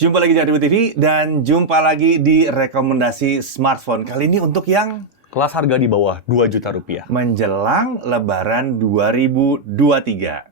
Jumpa lagi di Adibu TV dan jumpa lagi di rekomendasi smartphone. Kali ini untuk yang kelas harga di bawah 2 juta rupiah. menjelang Lebaran 2023.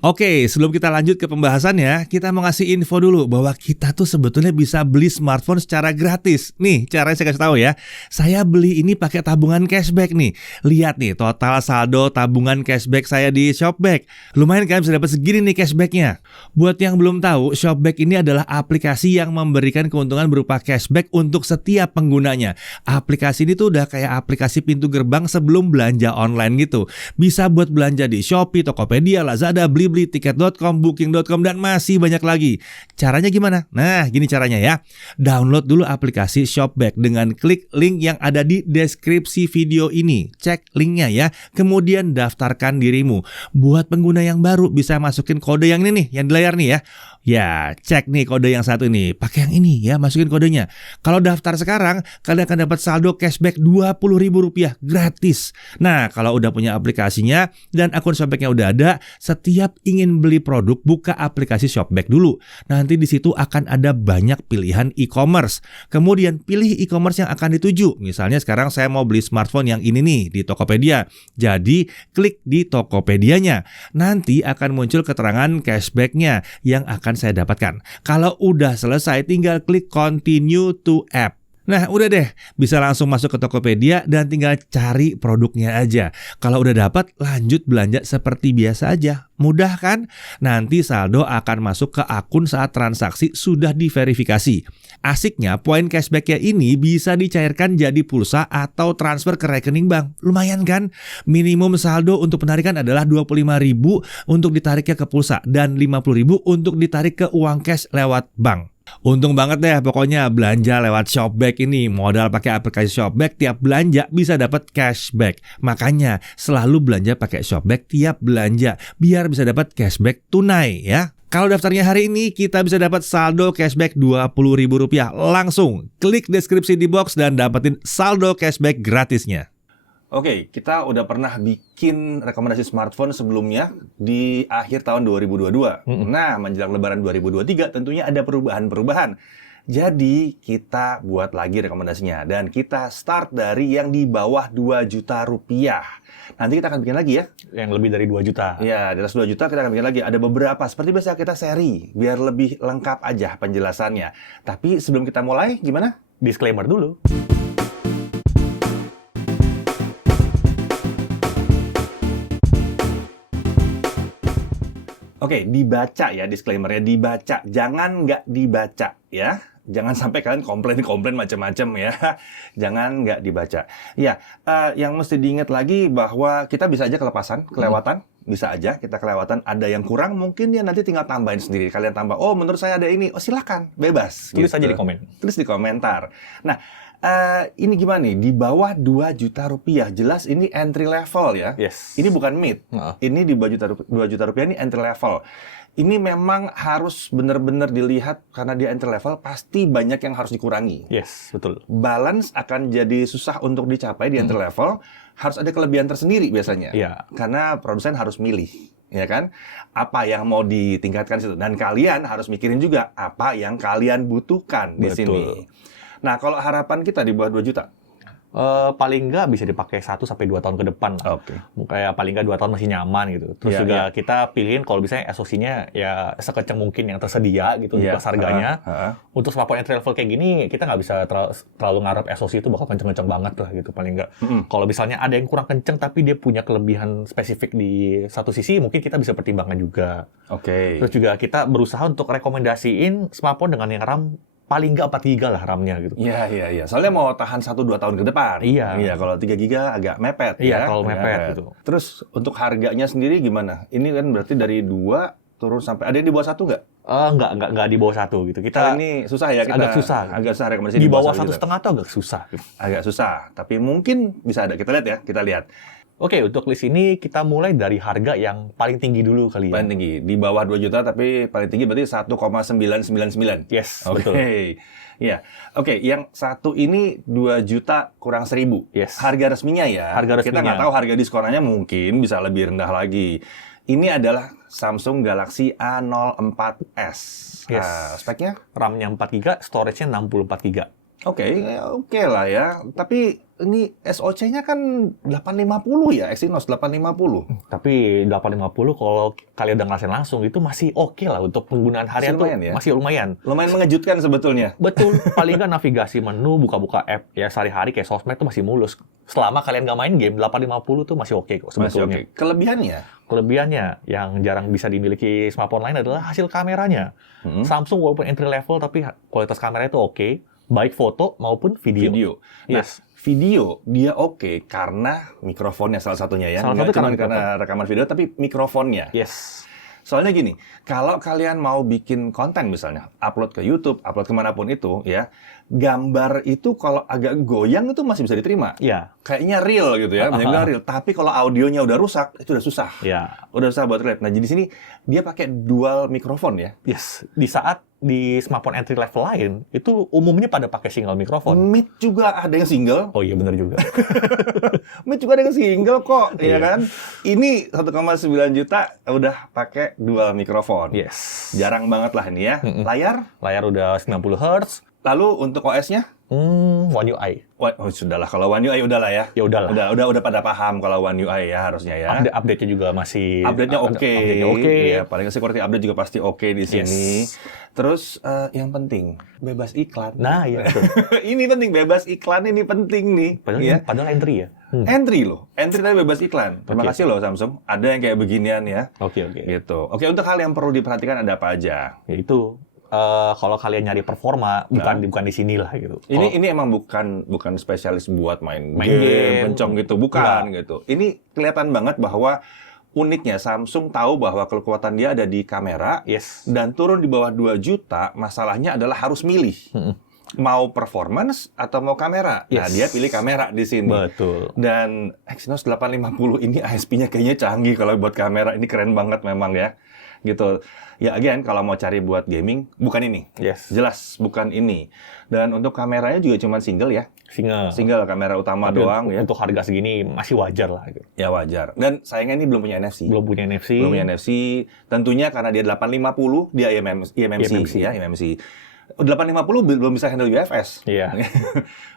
Oke, sebelum kita lanjut ke pembahasannya, kita mau ngasih info dulu bahwa kita tuh sebetulnya bisa beli smartphone secara gratis. Nih, caranya saya kasih tahu ya. Saya beli ini pakai tabungan cashback nih. Lihat nih, total saldo tabungan cashback saya di Shopback. Lumayan kan bisa dapat segini nih cashbacknya. Buat yang belum tahu, Shopback ini adalah aplikasi yang memberikan keuntungan berupa cashback untuk setiap penggunanya. Aplikasi ini tuh udah kayak aplikasi pintu gerbang sebelum belanja online gitu. Bisa buat belanja di Shopee, Tokopedia, Lazada, Blibli, tiket.com, booking.com, dan masih banyak lagi. Caranya gimana? Nah, gini caranya ya. Download dulu aplikasi Shopback dengan klik link yang ada di deskripsi video ini. Cek linknya ya. Kemudian daftarkan dirimu. Buat pengguna yang baru bisa masukin kode yang ini nih, yang di layar nih ya. Ya, cek nih kode yang satu ini. Pakai yang ini ya, masukin kodenya. Kalau daftar sekarang, kalian akan dapat saldo cashback Rp20.000 gratis. Nah, kalau udah punya aplikasinya dan akun Shopbacknya udah ada, setiap ingin beli produk, buka aplikasi Shopback dulu. Nanti di situ akan ada banyak pilihan e-commerce. Kemudian pilih e-commerce yang akan dituju. Misalnya sekarang saya mau beli smartphone yang ini nih di Tokopedia. Jadi klik di Tokopedianya. Nanti akan muncul keterangan cashbacknya yang akan saya dapatkan. Kalau udah selesai, tinggal klik continue to app. Nah, udah deh, bisa langsung masuk ke Tokopedia dan tinggal cari produknya aja. Kalau udah dapat, lanjut belanja seperti biasa aja. Mudah kan? Nanti saldo akan masuk ke akun saat transaksi sudah diverifikasi. Asiknya, poin cashbacknya ini bisa dicairkan jadi pulsa atau transfer ke rekening bank. Lumayan kan? Minimum saldo untuk penarikan adalah Rp25.000 untuk ditariknya ke pulsa dan Rp50.000 untuk ditarik ke uang cash lewat bank. Untung banget deh pokoknya belanja lewat Shopback ini. Modal pakai aplikasi Shopback, tiap belanja bisa dapat cashback. Makanya selalu belanja pakai Shopback tiap belanja biar bisa dapat cashback tunai ya. Kalau daftarnya hari ini, kita bisa dapat saldo cashback Rp20.000. Langsung klik deskripsi di box dan dapetin saldo cashback gratisnya. Oke, kita udah pernah bikin rekomendasi smartphone sebelumnya di akhir tahun 2022. Nah, menjelang Lebaran 2023 tentunya ada perubahan-perubahan. Jadi, kita buat lagi rekomendasinya. Dan kita start dari yang di bawah Rp2 juta. Nanti kita akan bikin lagi ya. Yang lebih dari 2 juta. Ya, di atas 2 juta kita akan bikin lagi. Ada beberapa, seperti biasa kita seri, biar lebih lengkap aja penjelasannya. Tapi sebelum kita mulai, gimana? Disclaimer dulu. Oke, dibaca ya disclaimer-nya, dibaca. Jangan nggak dibaca ya. Jangan sampai kalian komplain macam-macam ya. Jangan nggak dibaca. Ya, yang mesti diingat lagi bahwa kita bisa aja kelewatan. Bisa aja kita kelewatan. Ada yang kurang, mungkin ya nanti tinggal tambahin sendiri. Kalian tambah, oh menurut saya ada ini. Oh silakan, bebas. Tulis gitu. aja di komen. Tulis di komentar. Nah, ini gimana nih? Di bawah Rp2 juta. Jelas ini entry level ya. Yes. Ini bukan mid. Ini di bawah Rp2 juta ini entry level. Ini memang harus benar-benar dilihat karena dia entry level pasti banyak yang harus dikurangi. Yes, betul. Balance akan jadi susah untuk dicapai di entry level. Harus ada kelebihan tersendiri biasanya. Iya. Karena produsen harus milih, ya kan? Apa yang mau ditingkatkan situ. Dan kalian harus mikirin juga apa yang kalian butuhkan di sini. Nah, kalau harapan kita di bawah 2 juta? Paling nggak bisa dipakai 1-2 tahun ke depan lah. Oke. Kayak paling nggak 2 tahun masih nyaman gitu. Terus juga kita pilihin kalau bisa SoC-nya ya sekencang mungkin yang tersedia gitu di pas harganya. Untuk smartphone entry level kayak gini, kita nggak bisa terlalu ngarep SoC itu bakal kenceng-kenceng banget lah gitu paling nggak. Kalau misalnya ada yang kurang kenceng tapi dia punya kelebihan spesifik di satu sisi, mungkin kita bisa pertimbangkan juga. Oke. Terus juga kita berusaha untuk rekomendasiin smartphone dengan yang RAM paling nggak 4 GB lah RAM-nya gitu. Iya. Soalnya mau tahan 1-2 tahun ke depan. Iya. Kalau 3 GB agak mepet Iya, ya. terlalu mepet gitu. Terus untuk harganya sendiri gimana? Ini kan berarti dari 2 turun sampai ada yang di bawah 1 nggak? Nggak di bawah 1 gitu. Kita ini susah ya kita. Agak susah rekomendasi di bawah 1,5 tuh agak susah gitu. Agak susah, tapi mungkin bisa ada. Kita lihat ya, kita lihat. Oke, untuk list ini kita mulai dari harga yang paling tinggi dulu kali ya. Paling tinggi, di bawah 2 juta tapi paling tinggi berarti 1,999. Yes, Oke. betul. Iya. Oke, yang satu ini 2 juta kurang 1.000. Yes. Harga resminya ya. Harga Kita resminya. nggak tahu harga diskonannya, mungkin bisa lebih rendah lagi. Ini adalah Samsung Galaxy A04s. Yes. Nah, speknya? RAM-nya 4GB, storage-nya 64GB. Oke lah ya. Tapi ini SoC-nya kan 850 ya, Exynos 850. Tapi 850 kalau kalian udah ngerasain langsung itu masih oke lah untuk penggunaan harian tuh lumayan ya? masih lumayan. Lumayan mengejutkan sebetulnya. Betul, paling nggak navigasi menu, buka-buka app ya sehari-hari kayak sosmed tuh masih mulus. Selama kalian nggak main game, 850 tuh masih oke kok Masih sebetulnya. oke. Kelebihannya? Kelebihannya yang jarang bisa dimiliki smartphone lain adalah hasil kameranya. Samsung walaupun entry level tapi kualitas kameranya itu oke, baik foto maupun video. Nah, Yes. Video dia oke karena mikrofonnya salah satunya ya. Salah Nggak satu cuma karena karena rekaman video tapi mikrofonnya. yes. Soalnya gini, kalau kalian mau bikin konten misalnya, upload ke YouTube, upload kemanapun itu ya, gambar itu kalau agak goyang itu masih bisa diterima. Ya, Kayaknya real gitu ya, benar real. Tapi kalau audionya udah rusak, itu udah susah. ya. Udah susah buat relate. Nah, jadi sini dia pakai dual mikrofon ya. Yes. Di saat di smartphone entry level lain itu umumnya pada pakai single mikrofon. Mic juga ada yang single. Oh iya benar juga. Mic juga ada yang single kok, ya Iya. kan? Ini 1,9 juta udah pakai dual mikrofon. Yes. Jarang banget lah ini ya. Layar, Layar udah 90 Hz. lalu untuk OS-nya? One UI. Oh, sudahlah. Kalau One UI udahlah ya. Ya udahlah. Udah pada paham kalau One UI ya harusnya ya. Update-nya juga masih Update-nya oke. Update-nya oke. Ya, paling nggak security update juga pasti oke di sini. Yes. Terus yang penting bebas iklan. Nah, iya betul. Ini penting, bebas iklan ini penting nih. Padahal, ya. padahal entry ya. Entry loh. Entry tapi bebas iklan. Terima Oke. kasih loh Samsung. Ada yang kayak beginian ya. Oke. Gitu. Oke, untuk hal yang perlu diperhatikan ada apa aja? Yaitu kalau kalian nyari performa bukan di sini lah gitu. Ini emang bukan spesialis buat main Main game, game. pencong gitu, bukan gitu. Ini kelihatan banget bahwa uniknya Samsung tahu bahwa kekuatan dia ada di kamera Yes. dan turun di bawah 2 juta, masalahnya adalah harus milih. Mau performance atau mau kamera. Nah, Yes. dia pilih kamera di sini. Betul. Dan Exynos 850 ini ISP-nya kayaknya canggih kalau buat kamera. Ini keren banget memang ya. Gitu. Ya again, kalau mau cari buat gaming, bukan ini. Yes. Jelas bukan ini. Dan untuk kameranya juga cuma single ya. Single kamera utama Tapi doang ya. Untuk harga segini masih wajar lah gitu. Ya wajar. Dan sayangnya ini belum punya NFC. Belum punya NFC. Belum punya NFC. Tentunya karena dia 850, dia eMMC ya, eMMC. 850 belum bisa handle UFS. Iya.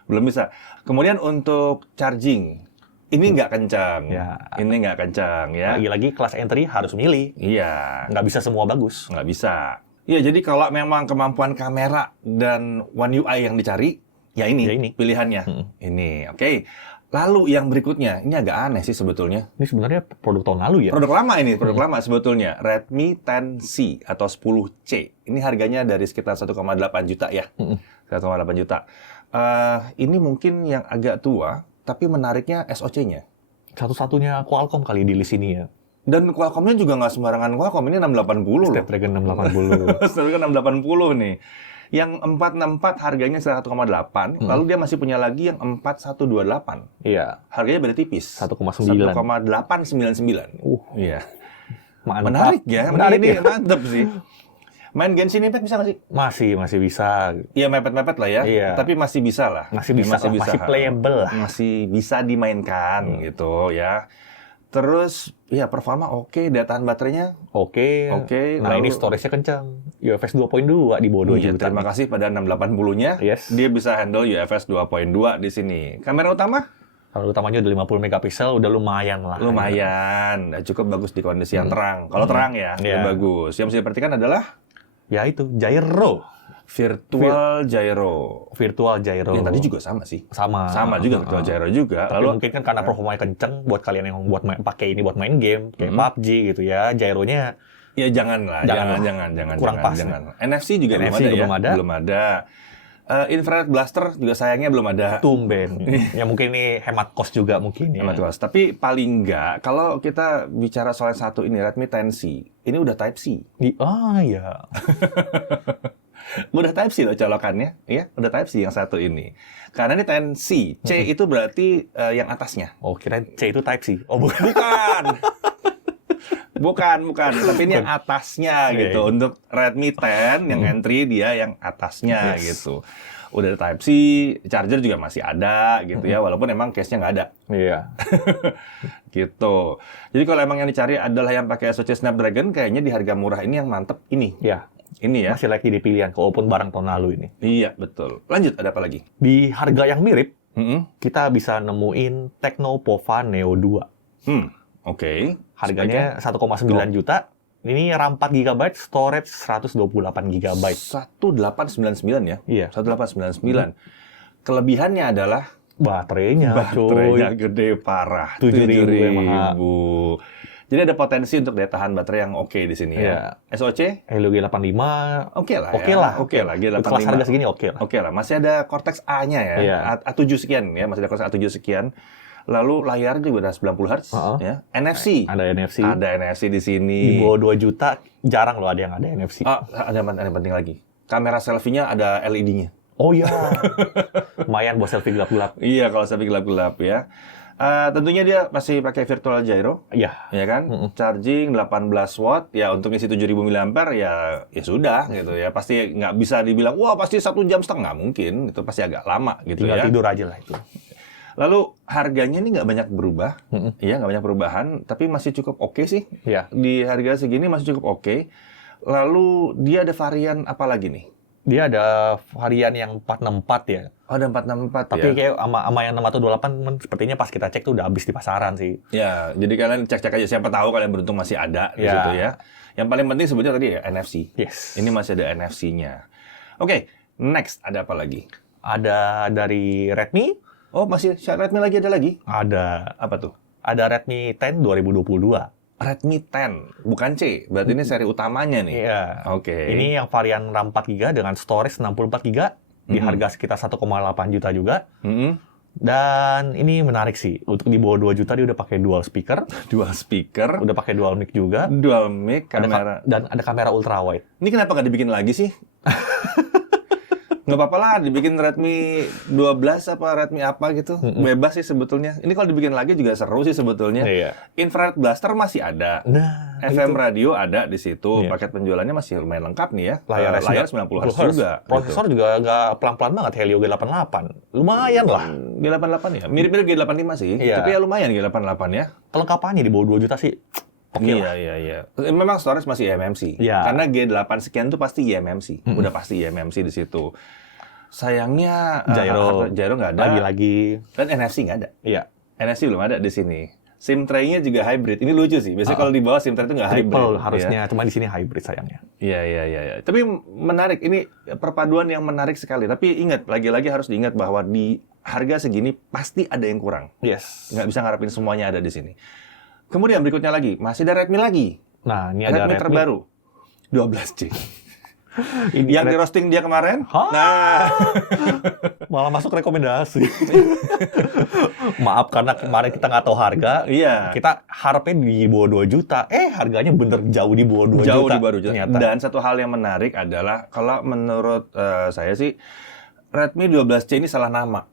Belum bisa. Kemudian untuk charging, ini nggak kencang. Ya. Ini nggak kencang ya. Lagi-lagi kelas entry harus milih. Iya. Nggak bisa semua bagus. Nggak bisa. Ya, jadi kalau memang kemampuan kamera dan One UI yang dicari, ya ini, Ya ini. pilihannya. Ini, oke. Lalu yang berikutnya, ini agak aneh sih sebetulnya. Ini sebenarnya produk tahun lalu ya. Produk lama ini, produk lama sebetulnya. Redmi 10C atau 10C. Ini harganya dari sekitar 1,8 juta ya. 1,8 juta. Ini mungkin yang agak tua, tapi menariknya SoC-nya. Satu-satunya Qualcomm kali di list ini ya. Dan Qualcomm-nya juga nggak sembarangan Qualcomm, ini 680 loh. Snapdragon 680. Snapdragon 680 nih. Yang 464 harganya 1,8, lalu dia masih punya lagi yang 4128. Iya. Harganya beda tipis. 1,9. 1,899. Iya. Mantap. Menarik ya. Menarik ini ya. mantep sih. Main Genshin Impact bisa nggak sih? Masih bisa. Iya, mepet-mepet lah ya. Iya. Tapi masih bisa lah. Masih bisa lah, masih playable lah. Masih bisa dimainkan gitu ya. Terus ya performa oke, daya tahan baterainya Oke. Nah, lalu- ini storage-nya kencang. UFS 2.2 di bawah 2 iya, juta. terima kasih pada 680-nya. Yes. Dia bisa handle UFS 2.2 di sini. Kamera utama Kalau utamanya udah 50 megapiksel udah lumayan lah. lumayan, cukup bagus di kondisi yang terang. Kalau terang ya, udah Iya. bagus. Yang mesti diperhatikan adalah Ya itu gyro. virtual gyro. Virtual gyro. Yang tadi juga sama sih. sama. Sama juga virtual gyro juga. Tapi mungkin kan karena performanya kenceng buat kalian yang pakai ini buat main game kayak PUBG gitu ya, gyronya ya jangan lah, Jangan. jangan. Kurang pas, jangan. NFC juga NFC belum ada juga ya. belum ada. Belum ada. Infrared blaster juga sayangnya belum ada. tumben. Ya mungkin ini hemat cost juga mungkin ya. Hemat was. Tapi paling enggak, kalau kita bicara soal yang satu ini, Redmi 10C, ini udah Type-C. Ah ya. Udah Type C loh colokannya, ya. Udah Type C yang satu ini. Karena ini 10C. C itu berarti yang atasnya. Oh, kira C itu Type C. Oh, bukan. Bukan. Tapi ini yang atasnya gitu. Untuk Redmi 10 yang entry dia yang atasnya gitu. Udah Type C, charger juga masih ada gitu ya, walaupun emang case-nya nggak ada. Iya. Gitu. Jadi kalau emang yang dicari adalah yang pakai SoC Snapdragon, kayaknya di harga murah ini yang mantep ini. Iya. Ini ya. Masih lagi di pilihan, walaupun barang tahun lalu ini. Iya, betul. Lanjut, ada apa lagi? Di harga yang mirip, kita bisa nemuin Tecno Pova Neo 2. Oke. Harganya 1,9 juta. Ini RAM 4 GB, storage 128 GB. 1899 ya? Iya. 1899. Kelebihannya adalah Baterainya gede parah. 7.000 mAh. Jadi ada potensi untuk daya tahan baterai yang oke di sini ya. SoC? Helio G85 Oke lah. Oke lah. G85. Kelas harga segini oke lah. Oke lah. Masih ada Cortex A-nya ya. Iya. A7 sekian ya. Masih ada Cortex A7 sekian. Lalu layar juga udah 90 Hz ya. NFC. Ada NFC. Ada NFC di sini. Di bawah 2 juta jarang loh ada yang ada NFC. Ada yang penting lagi. Kamera selfie-nya ada LED-nya. Oh iya. Lumayan buat selfie gelap-gelap. Iya, kalau selfie gelap-gelap ya. Tentunya dia masih pakai virtual gyro. Iya. Ya kan? Charging 18 watt. Ya untuk isi 7000 mAh ya sudah gitu ya. Pasti nggak bisa dibilang, wah pasti 1,5 jam. Nggak mungkin. Itu pasti agak lama gitu. Tinggal ya. tidur aja lah itu. Lalu harganya ini nggak banyak berubah. Iya, nggak banyak perubahan. Tapi masih cukup oke sih. Iya. Di harga segini masih cukup oke. Lalu dia ada varian apa lagi nih? Dia ada varian yang 464 ya. Oh, ada 464 Tapi ya? kayak sama yang 628 sepertinya pas kita cek tuh udah habis di pasaran sih. Ya, jadi kalian cek-cek aja. Siapa tahu kalian beruntung masih ada di Ya. situ ya. Yang paling penting sebetulnya tadi ya NFC. Yes. Ini masih ada NFC-nya. Oke, next ada apa lagi? Ada dari Redmi. Oh, masih Redmi lagi ada lagi? Ada. Apa tuh? Ada Redmi 10 2022. Redmi 10, bukan C. Berarti ini seri utamanya nih. Iya. Oke. Ini yang varian RAM 4 GB dengan storage 64 GB di harga sekitar 1,8 juta juga. Dan ini menarik sih. Untuk di bawah 2 juta dia udah pakai dual speaker, Dual speaker, udah pakai dual mic juga. dual mic, kamera. Dan ada kamera ultra wide. Ini kenapa nggak dibikin lagi sih? Nggak apa-apa lah, dibikin Redmi 12 apa Redmi apa gitu. Bebas sih sebetulnya. Ini kalau dibikin lagi juga seru sih sebetulnya. Iya. Infrared blaster masih ada. Nah, FM radio ada di situ. Paket penjualannya masih lumayan lengkap nih ya. Layar 90 Hz juga. Prosesor juga nggak pelan-pelan banget, Helio G88. Lumayan lah. G88 ya. Mirip-mirip G85 sih. Iya. Tapi ya lumayan G88 ya. Kelengkapannya di bawah 2 juta sih. Oke lah. Iya. Memang storage masih eMMC. Iya. Karena G8 sekian tuh pasti eMMC. Udah pasti eMMC di situ. Sayangnya gyro nggak ada. Lagi-lagi. Dan NFC nggak ada. Iya. NFC belum ada di sini. SIM tray-nya juga hybrid. Ini lucu sih. Biasanya kalau di bawah SIM tray itu nggak hybrid. Triple harusnya, cuma di sini hybrid sayangnya. Iya. Tapi menarik. Ini perpaduan yang menarik sekali. Tapi ingat, lagi-lagi harus diingat bahwa di harga segini pasti ada yang kurang. Yes. Nggak bisa ngarepin semuanya ada di sini. Kemudian berikutnya lagi, masih ada Redmi lagi. Nah, ini ada Redmi terbaru. 12C. Yang di roasting dia kemarin. Hah? Nah, Malah masuk rekomendasi. Maaf karena kemarin kita nggak tahu harga. iya. Kita harapnya di bawah 2 juta. Harganya bener jauh di bawah 2 Jauh juta. di baru Ternyata. Dan satu hal yang menarik adalah kalau menurut saya sih Redmi 12C ini salah nama.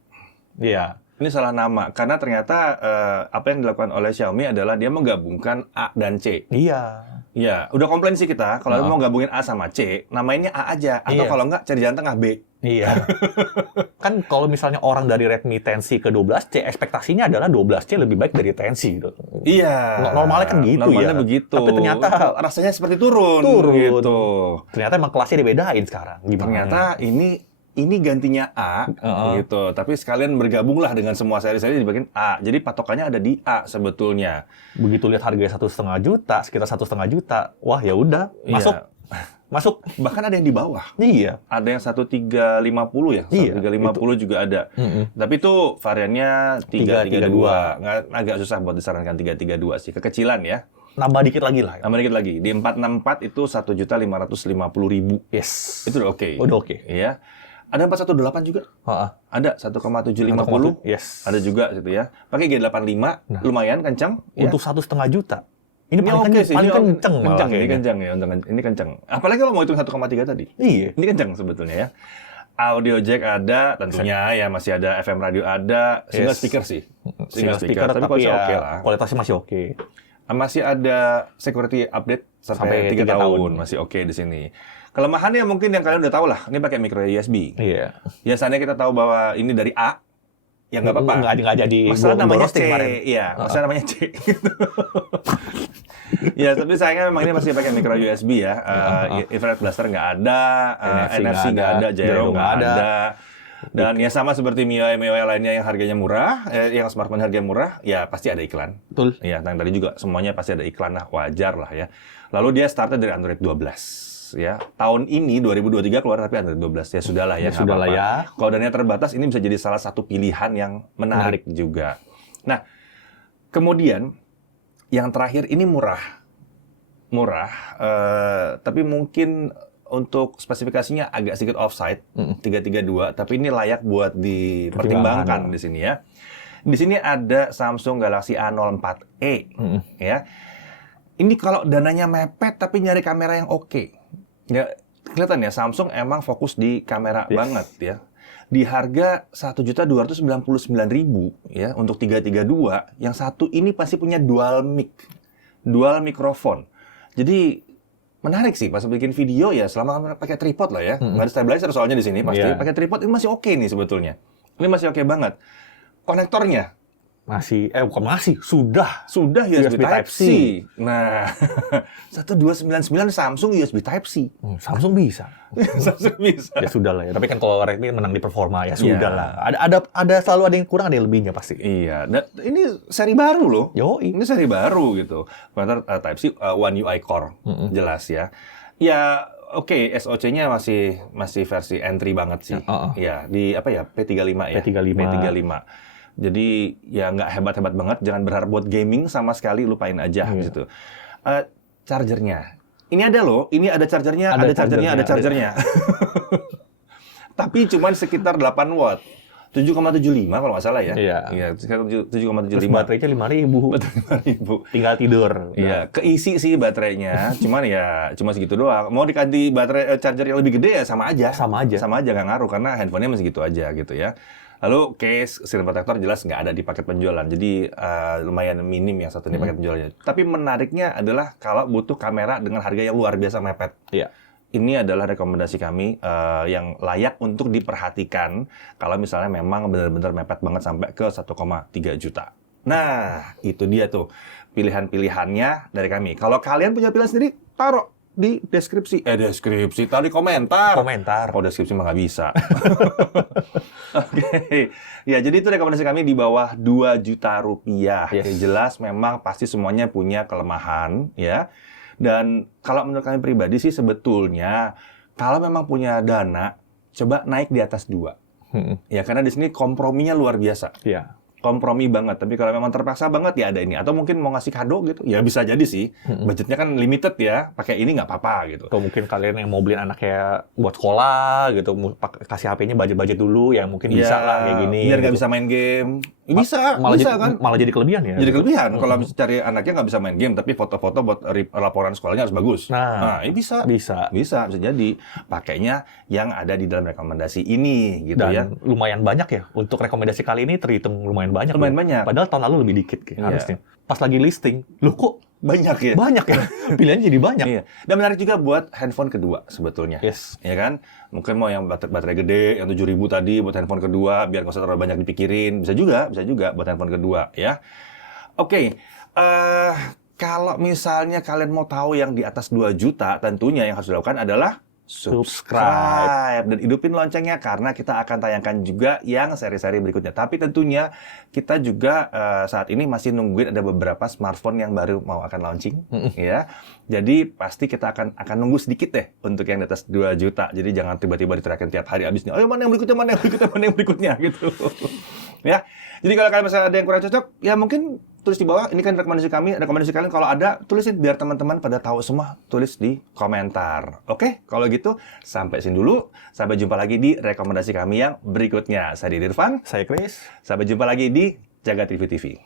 Iya. Ini salah nama karena ternyata apa yang dilakukan oleh Xiaomi adalah dia menggabungkan A dan C. Iya. Ya, udah komplain sih kita kalau mau gabungin A sama C, namainnya A aja atau Iya. kalau enggak cari jalan tengah B. Iya. Kan kalau misalnya orang dari Redmi 10C ke 12C, ekspektasinya adalah 12C lebih baik dari 10C gitu. Iya. Normalnya kan gitu Normalnya ya. begitu. Tapi ternyata rasanya seperti turun. Gitu. Ternyata emang kelasnya dibedain sekarang. Gimana? Ternyata ini gantinya A, gitu. Tapi sekalian bergabunglah dengan semua seri-seri dibikin A. Jadi patokannya ada di A sebetulnya. Begitu lihat harganya 1,5 juta, sekitar 1,5 juta, wah ya udah, masuk. Iya. Masuk. Bahkan ada yang di bawah. Iya. Ada yang 1350 ya, 1350 juga ada. Tapi itu variannya 332. Agak susah buat disarankan 332 sih, kekecilan ya. Nambah dikit lagi lah. Nambah dikit lagi. Di 464 itu 1.550.000. Yes. Itu udah oke. Udah oke. Iya. Ada 418 juga. Ada 1,750. Yes. Ada juga gitu ya. Pakai G85, lumayan kencang. Untuk 1,5 juta. Ini oke sih, paling ini kenceng malah ini kayaknya. kenceng ya, ini kenceng. Apalagi kalau mau hitung 1,3 tadi. Iya. Ini kenceng sebetulnya ya. Audio jack ada, tentunya ya masih ada FM radio ada, single speaker sih. Single speaker tapi tapi kualitasnya ya oke lah. kualitasnya masih oke. Masih ada security update sampai 3 3 tahun, tahun. masih oke di sini. Kelemahannya mungkin yang kalian udah tahu lah, ini pakai micro USB. Iya. Biasanya kita tahu bahwa ini dari A, ya nggak apa-apa. Nggak jadi Masalah gua namanya roasting C, kemarin. iya, masalah namanya C. Ya, tapi sayangnya memang ini masih pakai micro USB ya. Infrared blaster nggak ada, NFC nggak ada, gyro nggak ada. Dan ya sama seperti MIUI lainnya yang harganya murah, yang smartphone harganya murah, ya pasti ada iklan. Betul. Ya, yang tadi juga semuanya pasti ada iklan lah, wajar lah ya. Lalu dia startnya dari Android 12 ya. Tahun ini 2023 keluar tapi Android 12 ya sudahlah ya. Ya sudahlah ya. Kalau dananya terbatas ini bisa jadi salah satu pilihan yang menarik juga. Nah, kemudian yang terakhir ini murah, tapi mungkin untuk spesifikasinya agak sedikit offside, 332, tapi ini layak buat dipertimbangkan di sini ya. Di sini ada Samsung Galaxy A04e, ya. Ini kalau dananya mepet tapi nyari kamera yang oke. Ya, kelihatan ya Samsung emang fokus di kamera banget ya. Di harga 1.299.000 ya untuk 332, yang satu ini pasti punya dual mikrofon. Jadi menarik sih pas bikin video ya, selama pakai tripod lah ya. Nggak ada stabilizer soalnya di sini pasti. Pakai tripod ini masih oke nih sebetulnya. Ini masih oke banget. Konektornya sudah USB Type-C. Nah, 1299 Samsung USB Type-C. Samsung bisa. Samsung bisa. Ya sudah lah ya. Tapi kan kalau Redmi menang di performa ya sudah lah. Ada selalu ada yang kurang, ada yang lebihnya pasti. Iya. Dan ini seri baru loh. Yoi. Ini seri baru gitu. Konektor Type-C One UI Core. Jelas ya. Ya oke, SoC-nya masih versi entry banget sih. Ya, di apa ya? P35 ya. P35. Jadi ya nggak hebat-hebat banget, jangan berharap buat gaming sama sekali, lupain aja gitu. Chargernya, ini ada loh, ini ada chargernya, ada chargernya. Tapi cuma sekitar 8 watt, 7,75 kalau nggak salah ya. Iya, sekitar 7,75. Terus baterainya 5.000. Tinggal tidur. Iya, keisi sih baterainya, cuman ya cuma segitu doang. Mau diganti baterai charger yang lebih gede ya sama aja, nggak ngaruh karena handphonenya masih gitu aja gitu ya. Lalu case screen protector jelas nggak ada di paket penjualan, jadi lumayan minim yang satu ini paket penjualannya. Tapi menariknya adalah kalau butuh kamera dengan harga yang luar biasa mepet. Iya. Ini adalah rekomendasi kami yang layak untuk diperhatikan kalau misalnya memang benar-benar mepet banget sampai ke 1,3 juta. Nah, itu dia tuh pilihan-pilihannya dari kami. Kalau kalian punya pilihan sendiri, taruh di deskripsi. Taruh di komentar. Oh, deskripsi mah nggak bisa. Oke. Ya, jadi itu rekomendasi kami di bawah 2 juta rupiah. Yes. Ya, jelas memang pasti semuanya punya kelemahan, ya. Dan kalau menurut kami pribadi sih sebetulnya kalau memang punya dana, coba naik di atas 2. Ya, karena di sini komprominya luar biasa. Iya. Kompromi banget, tapi kalau memang terpaksa banget ya ada ini. Atau mungkin mau ngasih kado gitu, ya bisa jadi sih. Budgetnya kan limited ya, pakai ini nggak apa-apa gitu. Atau mungkin kalian yang mau beliin anaknya buat sekolah gitu, kasih HP-nya budget-budget dulu, ya mungkin bisa lah kayak gini. Biar nggak gitu. bisa main game. Bisa kan? Malah jadi kelebihan ya. Jadi kelebihan. Kalau bisa cari anaknya nggak bisa main game, tapi foto-foto buat laporan sekolahnya harus bagus. Nah, ini bisa. Bisa jadi. Pakainya yang ada di dalam rekomendasi ini gitu. Dan ya. lumayan banyak ya. Untuk rekomendasi kali ini terhitung lumayan banyak. Banyak. Padahal tahun lalu lebih dikit harusnya. Pas lagi listing, loh kok banyak ya? Banyak ya. Pilihannya jadi banyak. Iya. Dan menarik juga buat handphone kedua sebetulnya. Yes. Ya kan? Mungkin mau yang baterai gede, yang 7.000 tadi buat handphone kedua, biar nggak usah terlalu banyak dipikirin. Bisa juga buat handphone kedua ya. Oke. Kalau misalnya kalian mau tahu yang di atas 2 juta, tentunya yang harus dilakukan adalah subscribe dan hidupin loncengnya karena kita akan tayangkan juga yang seri-seri berikutnya. Tapi tentunya kita juga saat ini masih nungguin ada beberapa smartphone yang baru mau akan launching, ya. Jadi pasti kita akan nunggu sedikit deh untuk yang di atas 2 juta. Jadi jangan tiba-tiba diteriakin tiap hari abisnya. Ayo mana yang berikutnya gitu. Ya. Jadi kalau kalian misalnya ada yang kurang cocok, ya mungkin tulis di bawah. Ini kan rekomendasi kami. Rekomendasi kalian kalau ada, tulisin biar teman-teman pada tahu semua. Tulis di komentar. Oke? Kalau gitu, sampai sini dulu. Sampai jumpa lagi di rekomendasi kami yang berikutnya. Saya Didi Irfan. Saya Chris. Sampai jumpa lagi di Jaga TV TV.